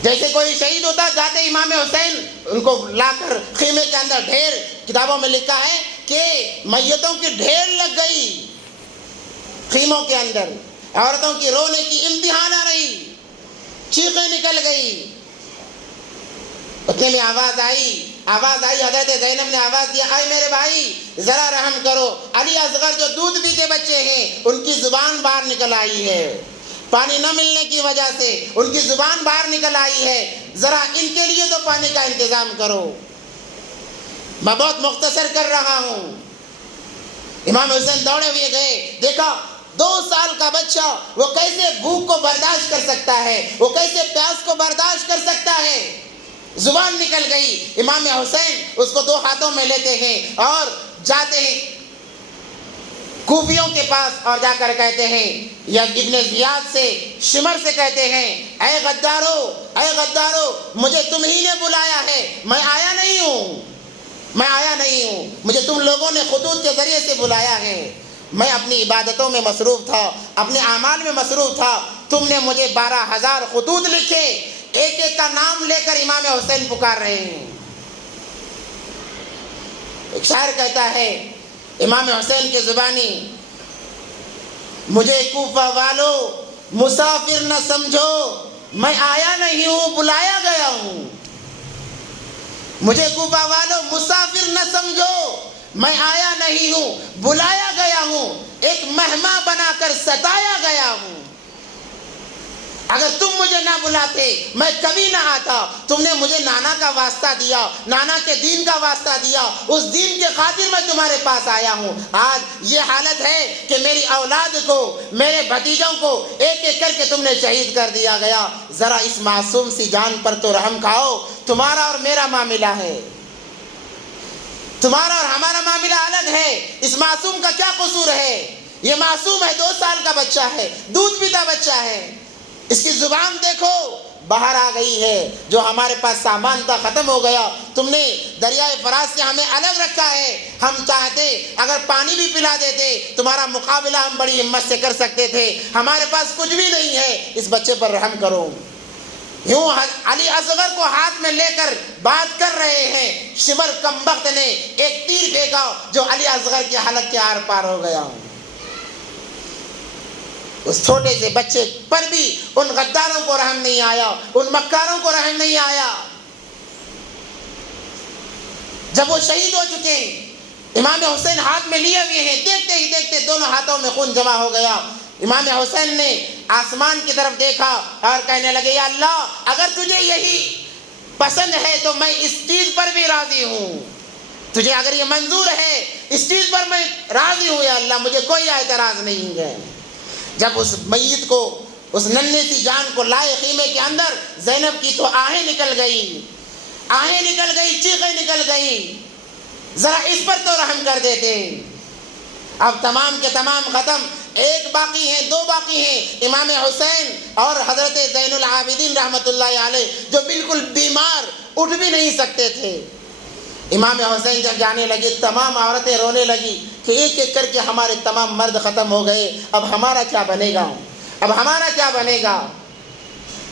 جیسے کوئی شہید ہوتا جاتے امام حسین ان کو لا کر خیمے کے اندر ڈھیر، کتابوں میں لکھا ہے کہ میتوں کی ڈھیر لگ گئی خیموں کے اندر، عورتوں کی رونے کی امتحان آ رہی، چیخیں نکل گئی۔ اتنے میں آواز آئی، حضرت زینب نے آواز دیا، آئے میرے بھائی ذرا رحم کرو۔ علی اصغر جو دودھ پیتے بچے ہیں ان کی زبان باہر نکل آئی ہے، پانی نہ ملنے کی وجہ سے ان کی زبان باہر نکل آئی ہے، ذرا ان کے لیے تو پانی کا انتظام کرو۔ میں بہت مختصر کر رہا ہوں۔ امام حسین دوڑے ہوئے گئے، دیکھا 2 سال کا بچہ وہ کیسے بھوک کو برداشت کر سکتا ہے، وہ کیسے پیاس کو برداشت کر سکتا ہے۔ زبان نکل گئی۔ امام حسین اس کو 2 ہاتھوں میں لیتے ہیں اور جاتے ہیں کوفیوں کے پاس اور جا کر کہتے ہیں، یا ابن زیاد سے، شمر سے کہتے ہیں، اے غدارو مجھے تم ہی نے بلایا ہے، میں آیا نہیں ہوں، مجھے تم لوگوں نے خطوط کے ذریعے سے بلایا ہے، میں اپنی عبادتوں میں مصروف تھا، اپنے اعمال میں مصروف تھا، تم نے مجھے 12,000 خطوط لکھے، ایک ایک کا نام لے کر امام حسین پکار رہے ہیں۔ ایک شاعر کہتا ہے امام حسین کی زبانی، مجھے کوفہ والو مسافر نہ سمجھو، میں آیا نہیں ہوں بلایا گیا ہوں۔ مجھے کوفہ والوں مسافر نہ سمجھو، میں آیا نہیں ہوں، بلایا گیا ہوں، ایک مہمان بنا کر ستایا گیا ہوں۔ اگر تم مجھے نہ بلاتے میں کبھی نہ آتا۔ تم نے مجھے نانا کا واسطہ دیا، نانا کے دین کا واسطہ دیا، اس دین کے خاطر میں تمہارے پاس آیا ہوں۔ آج یہ حالت ہے کہ میری اولاد کو، میرے بھتیجوں کو ایک ایک کر کے تم نے شہید کر دیا گیا۔ ذرا اس معصوم سی جان پر تو رحم کھاؤ۔ تمہارا اور میرا معاملہ ہے، تمہارا اور ہمارا معاملہ الگ ہے۔ اس معصوم کا کیا قصور ہے؟ یہ معصوم ہے، 2 سال کا بچہ ہے، دودھ پیتا بچہ ہے۔ اس کی زبان دیکھو باہر آ گئی ہے، جو ہمارے پاس سامان تھا ختم ہو گیا۔ تم نے دریائے فرات سے ہمیں الگ رکھا ہے۔ ہم چاہتے اگر پانی بھی پلا دیتے تمہارا مقابلہ ہم بڑی ہمت سے کر سکتے تھے۔ ہمارے پاس کچھ بھی نہیں ہے، اس بچے پر رحم کرو۔ یوں علی اصغر کو ہاتھ میں لے کر بات کر رہے ہیں، شمر کمبخت نے ایک تیر پھینکا جو علی اصغر کی حلق کے آر پار ہو گیا۔ اس چھوٹے سے بچے پر بھی ان غداروں کو رحم نہیں آیا، ان مکاروں کو رحم نہیں آیا۔ جب وہ شہید ہو چکے، امام حسین ہاتھ میں لیے ہوئے ہیں، دیکھتے ہی دیکھتے دونوں ہاتھوں میں خون جمع ہو گیا۔ امام حسین نے آسمان کی طرف دیکھا اور کہنے لگے، یا اللہ اگر تجھے یہی پسند ہے تو میں اس چیز پر بھی راضی ہوں، تجھے اگر یہ منظور ہے اس چیز پر میں راضی ہوں، یا اللہ مجھے کوئی اعتراض نہیں ہے۔ جب اس میت کو، اس ننھی سی جان کو لائے خیمے کے اندر، زینب کی تو آہیں نکل گئی، آہیں نکل گئی، چیخیں نکل گئی۔ ذرا اس پر تو رحم کر دیتے۔ اب تمام کے تمام ختم، ایک باقی ہیں، 2 باقی ہیں، امام حسین اور حضرت زین العابدین رحمۃ اللہ علیہ، جو بالکل بیمار، اٹھ بھی نہیں سکتے تھے۔ امام حسین جب جانے لگے تمام عورتیں رونے لگی کہ ایک ایک کر کے ہمارے تمام مرد ختم ہو گئے، اب ہمارا کیا بنے گا، اب ہمارا کیا بنے گا۔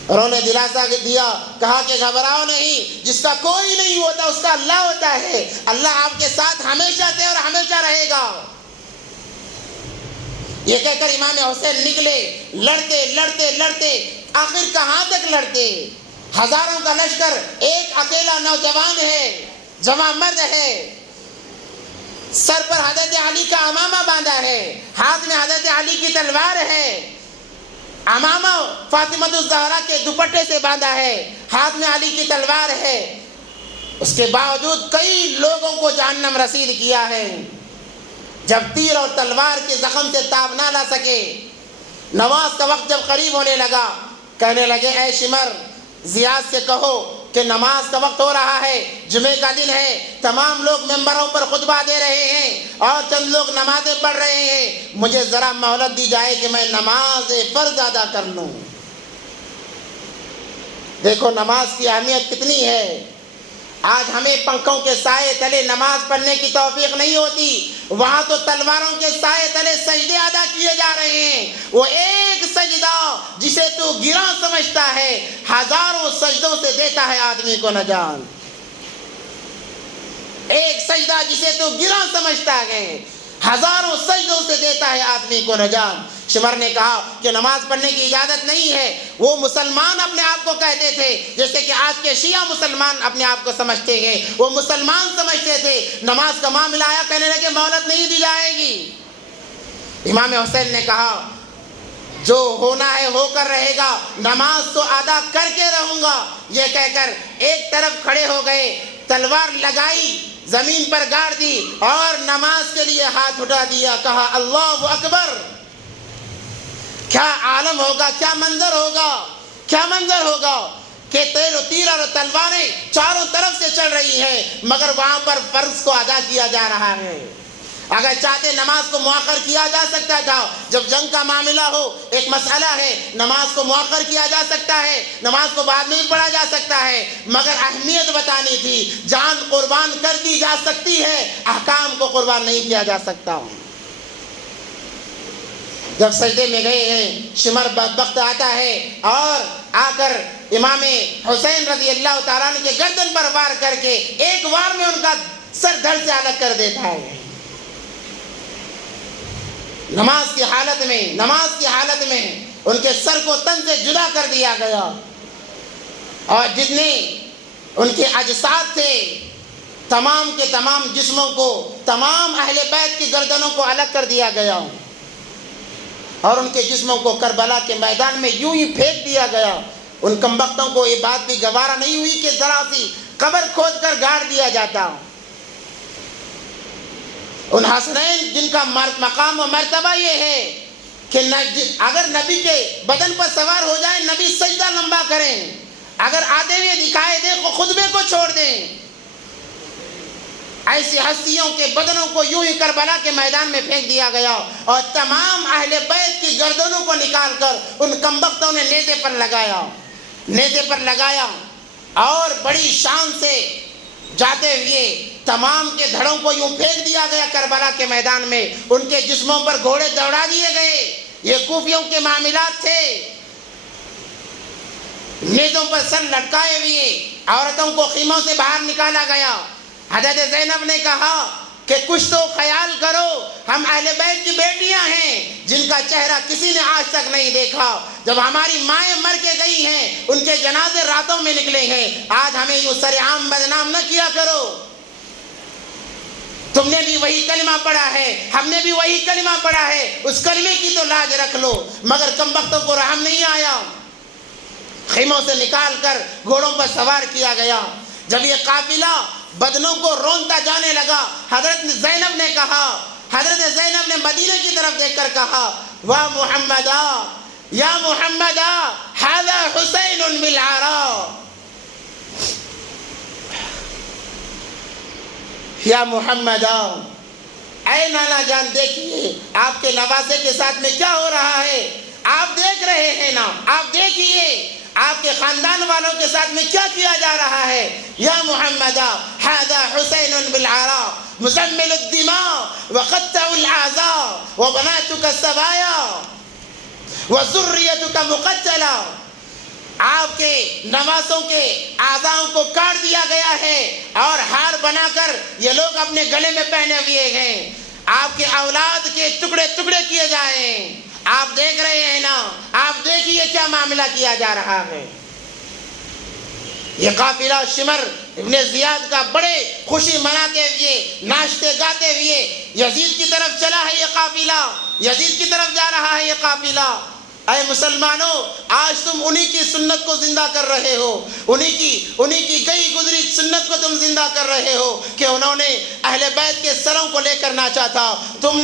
انہوں نے دلاسا دیا، کہا کہ گھبراؤ نہیں، جس کا کوئی نہیں ہوتا اس کا اللہ ہوتا ہے، اللہ آپ کے ساتھ ہمیشہ سے اور ہمیشہ رہے گا۔ یہ کہہ کر امام حسین نکلے، لڑتے لڑتے لڑتے آخر کہاں تک لڑتے؟ ہزاروں کا لشکر، ایک اکیلا نوجوان ہے، جوان مرد ہے، سر پر حضرت علی کا امامہ باندھا ہے، ہاتھ میں حضرت علی کی تلوار ہے، امامہ فاطمہ الزہرا کے دوپٹے سے باندھا ہے، ہاتھ میں علی کی تلوار ہے۔ اس کے باوجود کئی لوگوں کو جہنم رسید کیا ہے۔ جب تیر اور تلوار کے زخم سے تاب نہ لا سکے، نماز کا وقت جب قریب ہونے لگا، کہنے لگے، اے شمر، زیاد سے کہو کہ نماز کا وقت ہو رہا ہے، جمعے کا دن ہے، تمام لوگ ممبروں پر خطبہ دے رہے ہیں اور چند لوگ نمازیں پڑھ رہے ہیں، مجھے ذرا مہلت دی جائے کہ میں نماز فرض ادا کر لوں۔ دیکھو نماز کی اہمیت کتنی ہے۔ آج ہمیں پنکھوں کے سائے تلے نماز پڑھنے کی توفیق نہیں ہوتی، وہاں تو تلواروں کے سائے تلے سجدے ادا کیے جا رہے ہیں۔ وہ ایک سجدہ جسے تو گراں سمجھتا ہے، ہزاروں سجدوں سے دیتا ہے آدمی کو نجات۔ ایک سجدہ جسے تو گراں سمجھتا ہے، ہزاروں سجدوں سے دیتا ہے آدمی کو نجات۔ شمر نے کہا کہ نماز پڑھنے کی اجازت نہیں ہے۔ وہ مسلمان اپنے آپ کو کہتے تھے، جیسے کہ آج کے شیعہ مسلمان اپنے آپ کو سمجھتے ہیں، وہ مسلمان سمجھتے تھے۔ نماز کا معاملہ آیا، کہنے لگے مہلت نہیں دی جائے گی۔ امام حسین نے کہا جو ہونا ہے ہو کر رہے گا، نماز تو ادا کر کے رہوں گا۔ یہ کہہ کر ایک طرف کھڑے ہو گئے، تلوار لگائی، زمین پر گاڑ دی اور نماز کے لیے ہاتھ اٹھا دیا، کہا اللہ اکبر۔ کیا عالم ہوگا، کیا منظر ہوگا، کیا منظر ہوگا کہ تیر اور تلواریں چاروں طرف سے چل رہی ہیں، مگر وہاں پر فرض کو ادا کیا جا رہا ہے۔ اگر چاہتے نماز کو مؤخر کیا جا سکتا تھا، جب جنگ کا معاملہ ہو، ایک مسئلہ ہے، نماز کو مؤخر کیا جا سکتا ہے، نماز کو بعد میں بھی پڑھا جا سکتا ہے، مگر اہمیت بتانی تھی۔ جان قربان کر دی جا سکتی ہے، احکام کو قربان نہیں کیا جا سکتا۔ جب سجدے میں گئے ہیں، شمر بدبخت آتا ہے اور آ کر امام حسین رضی اللہ تعالیٰ عنہ کے گردن پر وار کر کے ایک وار میں ان کا سر دھڑ سے الگ کر دیتا ہے۔ نماز کی حالت میں ان کے سر کو تن سے جدا کر دیا گیا، اور جتنے ان کے اجساد تھے، تمام کے تمام جسموں کو، تمام اہل بیت کی گردنوں کو الگ کر دیا گیا اور ان کے جسموں کو کربلا کے میدان میں یوں ہی پھینک دیا گیا۔ ان کمبختوں کو یہ بات بھی گوارا نہیں ہوئی کہ ذرا سی قبر کھود کر گاڑ دیا جاتا۔ ان حسنین جن کا مقام و مرتبہ یہ ہے کہ اگر نبی کے بدن پر سوار ہو جائیں، نبی سجدہ لمبا کریں، اگر آتے ہوئے دکھائے دیں تو خطبے کو چھوڑ دیں۔ ایسی ہستیوں کے بدنوں کو یوں ہی کربلا کے میدان میں پھینک دیا گیا اور تمام اہل بیت کی گردنوں کو نکال کر ان کمبختوں نے نیزے پر لگایا اور بڑی شان سے جاتے ہوئے تمام کے دھڑوں کو یوں پھینک دیا گیا کربلا کے میدان میں۔ ان کے جسموں پر گھوڑے دوڑا دیے گئے۔ یہ کوفیوں کے معاملات تھے۔ نیزوں پر سر لٹکائے ہوئے عورتوں کو خیموں سے باہر نکالا گیا۔ حضرت زینب نے کہا کہ کچھ تو خیال کرو، ہم اہل بیت کی بیٹیاں ہیں جن کا چہرہ کسی نے آج تک نہیں دیکھا۔ جب ہماری مائیں مر کے گئی ہیں، ان کے جنازے راتوں میں نکلے ہیں، آج ہمیں یوں سرعام بدنام نہ کیا کرو۔ تم نے بھی وہی کلمہ پڑھا ہے، ہم نے بھی وہی کلمہ پڑھا ہے، اس کلمے کی تو لاج رکھ لو۔ مگر کمبختوں کو رحم نہیں آیا، خیموں سے نکال کر گھوڑوں پر سوار کیا گیا۔ جب یہ قافلہ بدنوں کو رونتا جانے لگا، حضرت زینب نے مدینہ کی طرف دیکھ کر کہا، واہ محمدا یا محمدا ھذا حسین بالعراء، یا محمدا، اے نانا جان دیکھیے آپ کے نواسے کے ساتھ میں کیا ہو رہا ہے، آپ دیکھ رہے ہیں نا، آپ دیکھیے آپ کے خاندان والوں کے ساتھ میں کیا کیا جا رہا ہے۔ یا محمدا ھذا حسین بالعراء مزمل الدماء وقطع الاعضاء وبناتك السبايا وذريتك مقتلة، آپ کے نواسوں کے اعضاؤں کو کاٹ دیا گیا ہے اور ہار بنا کر یہ لوگ اپنے گلے میں پہنے ہوئے ہیں، آپ کے اولاد کے ٹکڑے ٹکڑے کیے جائیں۔ آپ دیکھ رہے ہیں نا، آپ دیکھیے کیا معاملہ کیا جا رہا ہے۔ یہ قافلہ شمر ابن زیاد کا بڑے خوشی مناتے ہوئے، ناشتے گاتے ہوئے یزید کی طرف چلا ہے۔ یہ قافلہ یزید کی طرف جا رہا ہے۔ یہ قافلہ، اے مسلمانوں، آج تم انہی کی سنت کو زندہ کر رہے ہو، انہی کی گئی گزری سنت کو تم زندہ کر رہے ہو کہ انہوں نے اہل بیت کے سروں کو لے کر ناچا تھا، تم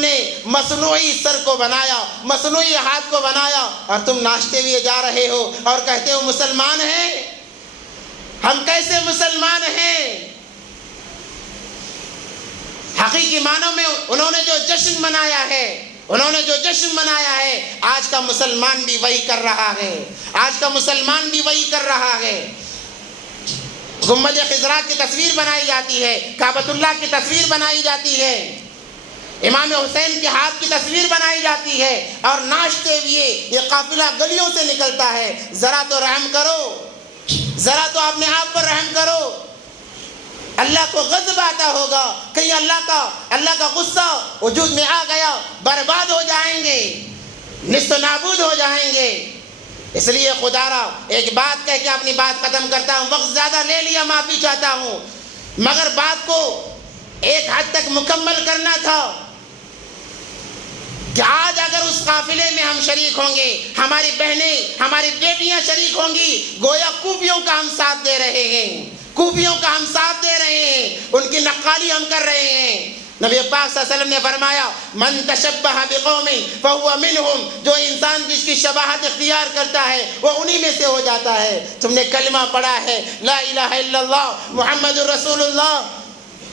نے مصنوعی سر کو بنایا، مصنوعی ہاتھ کو بنایا اور تم ناچتے ہوئے جا رہے ہو اور کہتے ہو مسلمان ہیں۔ ہم کیسے مسلمان ہیں؟ حقیقی معنوں میں انہوں نے جو جشن منایا ہے، آج کا مسلمان بھی وہی کر رہا ہے۔ گنبد خضرا کی تصویر بنائی جاتی ہے، کعبۃ اللہ کی تصویر بنائی جاتی ہے، امام حسین کے ہاتھ کی تصویر بنائی جاتی ہے اور ناچتے ہوئے یہ قافلہ گلیوں سے نکلتا ہے۔ ذرا تو رحم کرو، ذرا تو اپنے آپ پر رحم کرو۔ اللہ کو غضب آتا ہوگا، کہیں اللہ کا غصہ وجود میں آ گیا، برباد ہو جائیں گے، نست و نابود ہو جائیں گے۔ اس لیے خدا را ایک بات کہہ کے اپنی بات ختم کرتا ہوں، وقت زیادہ لے لیا، معافی چاہتا ہوں، مگر بات کو ایک حد تک مکمل کرنا تھا کہ آج اگر اس قافلے میں ہم شریک ہوں گے، ہماری بہنیں، ہماری بیٹیاں شریک ہوں گی، گویا کوفیوں کا ہم ساتھ دے رہے ہیں، ان کی نقالی ہم کر رہے ہیں۔ نبی پاک صلی اللہ علیہ وسلم نے فرمایا، من تشبہ بقوم فہو منہم، جو انسان جس کی شباہت اختیار کرتا ہے وہ انہی میں سے ہو جاتا ہے۔ تم نے کلمہ پڑھا ہے، لا الہ الا اللہ محمد رسول اللہ،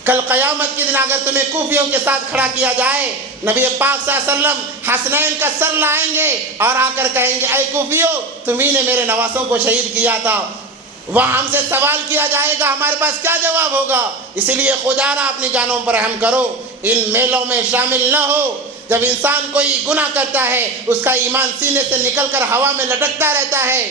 کل قیامت کے دن اگر تمہیں کوفیوں کے ساتھ کھڑا کیا جائے، نبی پاک صلی اللہ علیہ وسلم حسنین کا سر لائیں گے اور آ کر کہیں گے، اے کوفیوں، تمہیں نے میرے نواسوں کو شہید کیا تھا۔ وہاں ہم سے سوال کیا جائے گا، ہمارے پاس کیا جواب ہوگا؟ اس لیے خدا را اپنی جانوں پر رحم کرو، ان میلوں میں شامل نہ ہو۔ جب انسان کوئی گناہ کرتا ہے، اس کا ایمان سینے سے نکل کر ہوا میں لٹکتا رہتا ہے۔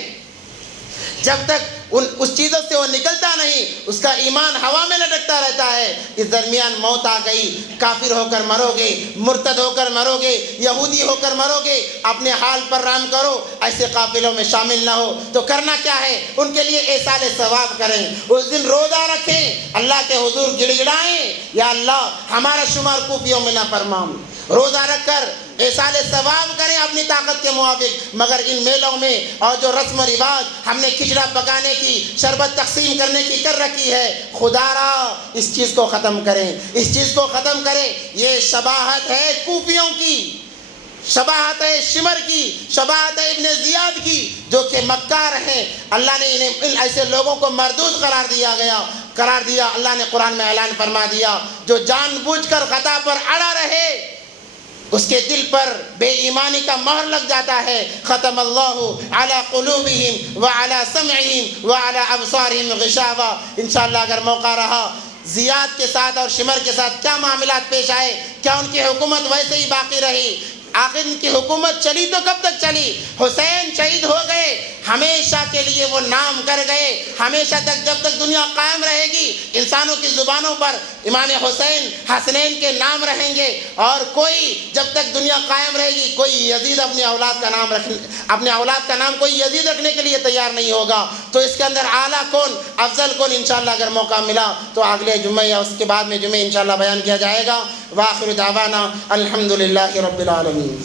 جب تک اس چیزوں سے وہ نکلتا نہیں، اس کا ایمان ہوا میں لٹکتا رہتا ہے۔ اس درمیان موت آ گئی، کافر ہو کر مرو گے، مرتد ہو کر مرو گے، یہودی ہو کر مرو گے، اپنے حال پر رحم کرو، ایسے قافلوں میں شامل نہ ہو۔ تو کرنا کیا ہے؟ ان کے لیے ایصال ثواب کریں، اس دن روزہ رکھیں، اللہ کے حضور گڑ گڑائیں، یا اللہ ہمارا شمار کوفیوں میں نہ فرما۔ روزہ رکھ کر ایصال ثواب کریں اپنی طاقت کے موافق۔ مگر ان میلوں میں اور جو رسم و رواج ہم نے کھچڑا پکانے کی، شربت تقسیم کرنے کی کر رکھی ہے، خدا را اس چیز کو ختم کریں، اس چیز کو ختم کریں۔ یہ شباہت ہے کوفیوں کی، شباہت ہے شمر کی، شباہت ہے ابن زیاد کی، جو کہ مکار ہیں۔ اللہ نے انہیں ایسے لوگوں کو مردود قرار دیا۔ اللہ نے قرآن میں اعلان فرما دیا، جو جان بوجھ کر خطا پر اڑا رہے اس کے دل پر بے ایمانی کا مہر لگ جاتا ہے۔ ختم اللہ علی قلوبہم وعلی سمعہم وعلی ابصارہم غشاوہ۔ انشاءاللہ اگر موقع رہا زیاد کے ساتھ اور شمر کے ساتھ کیا معاملات پیش آئے، کیا ان کی حکومت ویسے ہی باقی رہی؟ آخر ان کی حکومت چلی تو کب تک چلی؟ حسین شہید ہو گئے، ہمیشہ کے لیے وہ نام کر گئے، ہمیشہ تک جب تک دنیا قائم رہے گی انسانوں کی زبانوں پر امام حسین حسنین کے نام رہیں گے، اور کوئی جب تک دنیا قائم رہے گی کوئی یزید اپنے اولاد کا نام کوئی یزید رکھنے کے لیے تیار نہیں ہوگا۔ تو اس کے اندر اعلیٰ کون، افضل کون، انشاءاللہ اگر موقع ملا تو اگلے جمعے یا اس کے بعد میں جمعے انشاءاللہ بیان کیا جائے گا۔ وآخر دعوانا الحمدللہ رب العالمین۔